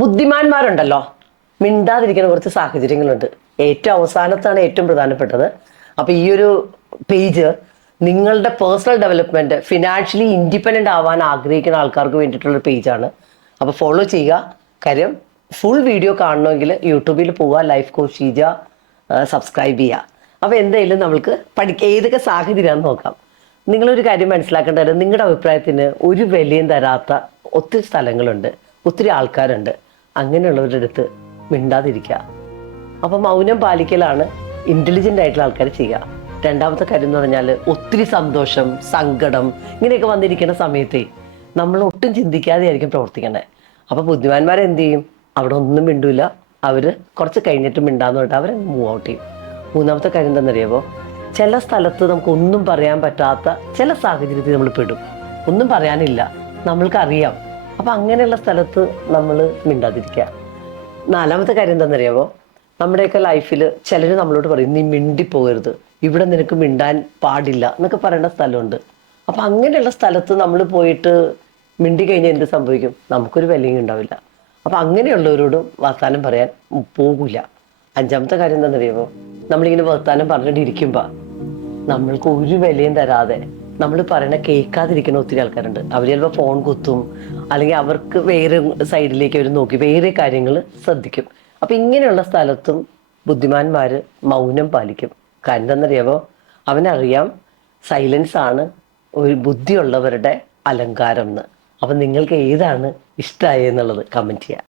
ബുദ്ധിമാന്മാരുണ്ടല്ലോ. മിണ്ടാതിരിക്കുന്ന കുറച്ച് സാഹചര്യങ്ങളുണ്ട്. ഏറ്റവും അവസാനത്താണ് ഏറ്റവും പ്രധാനപ്പെട്ടത്. അപ്പോൾ ഈ ഒരു പേജ് നിങ്ങളുടെ പേഴ്സണൽ ഡെവലപ്മെന്റ് ഫിനാൻഷ്യലി ഇൻഡിപെൻഡന്റ് ആവാൻ ആഗ്രഹിക്കുന്ന ആൾക്കാർക്ക് വേണ്ടിയിട്ടുള്ള പേജാണ്. അപ്പോൾ ഫോളോ ചെയ്യുക. കാര്യം ഫുൾ വീഡിയോ കാണണമെങ്കിൽ യൂട്യൂബിൽ പോവുക ലൈഫ് കോച്ച് ഷീജ സബ്സ്ക്രൈബ് ചെയ്യുക. അപ്പോൾ എന്തായാലും നമ്മൾക്ക് പഠിക്ക ഏതൊക്കെ സാഹചര്യമാണെന്ന് നോക്കാം. നിങ്ങളൊരു കാര്യം മനസ്സിലാക്കേണ്ടത് നിങ്ങളുടെ അഭിപ്രായത്തിന് ഒരു വിലയും തരാത്ത ഒത്തിരി സ്ഥലങ്ങളുണ്ട് ഒത്തിരി ആൾക്കാരുണ്ട്. അങ്ങനെയുള്ളവരുടെ അടുത്ത് മിണ്ടാതിരിക്കുക. അപ്പം മൗനം പാലിക്കലാണ് ഇന്റലിജന്റ് ആയിട്ടുള്ള ആൾക്കാർ ചെയ്യുക. രണ്ടാമത്തെ കാര്യം എന്ന് പറഞ്ഞാൽ ഒത്തിരി സന്തോഷം സങ്കടം ഇങ്ങനെയൊക്കെ വന്നിരിക്കുന്ന സമയത്തെ നമ്മൾ ഒട്ടും ചിന്തിക്കാതെ ആയിരിക്കും പ്രവർത്തിക്കേണ്ടത് അപ്പോൾ ബുദ്ധിമാന്മാർ എന്ത് ചെയ്യും? അവിടെ ഒന്നും മിണ്ടൂല. അവർ കുറച്ച് കഴിഞ്ഞിട്ട് മിണ്ടാന്ന് പറഞ്ഞിട്ട് അവരെ മൂവ് ഔട്ട് ചെയ്യും. മൂന്നാമത്തെ കാര്യം എന്താണെന്നറിയാമോ ചില സ്ഥലത്ത് നമുക്കൊന്നും പറയാൻ പറ്റാത്ത ചില സാഹചര്യത്തിൽ നമ്മൾ പെടും. ഒന്നും പറയാനില്ല. നമ്മൾക്കറിയാം അപ്പൊ അങ്ങനെയുള്ള സ്ഥലത്ത് നമ്മൾ മിണ്ടാതിരിക്കുക നാലാമത്തെ കാര്യം എന്താണെന്നറിയാമോ നമ്മുടെയൊക്കെ ലൈഫിൽ ചിലർ നമ്മളോട് പറയും നീ മിണ്ടിപ്പോകരുത് ഇവിടെ നിനക്ക് മിണ്ടാൻ പാടില്ല എന്നൊക്കെ പറയേണ്ട സ്ഥലമുണ്ട്. അപ്പൊ അങ്ങനെയുള്ള സ്ഥലത്ത് നമ്മൾ പോയിട്ട് മിണ്ടി കഴിഞ്ഞാൽ എന്ത് സംഭവിക്കും? നമുക്കൊരു വിലയും ഉണ്ടാവില്ല. അപ്പൊ അങ്ങനെയുള്ളവരോട് വർത്താനം പറയാൻ പോകില്ല അഞ്ചാമത്തെ കാര്യം എന്താണെന്നറിയാമോ നമ്മളിങ്ങനെ വർത്താനം പറഞ്ഞിട്ടിരിക്കുമ്പോ നമ്മൾക്ക് ഒരു വിലയും തരാതെ നമ്മൾ പറയണ കേൾക്കാതിരിക്കുന്ന ഒത്തിരി ആൾക്കാരുണ്ട്. അവർ ചിലപ്പോൾ ഫോൺ കുത്തും അല്ലെങ്കിൽ അവർക്ക് വേറെ സൈഡിലേക്ക് അവർ നോക്കി വേറെ കാര്യങ്ങൾ ശ്രദ്ധിക്കും. അപ്പം ഇങ്ങനെയുള്ള സ്ഥലത്തും ബുദ്ധിമാന്മാർ മൗനം പാലിക്കും. കാരണം എന്താണെന്നറിയാമോ അവനറിയാം സൈലൻസ് ആണ് ഒരു ബുദ്ധിയുള്ളവരുടെ അലങ്കാരം എന്ന് അപ്പം നിങ്ങൾക്ക് ഏതാണ് ഇഷ്ടമായെന്നുള്ളത് കമന്റ് ചെയ്യാം.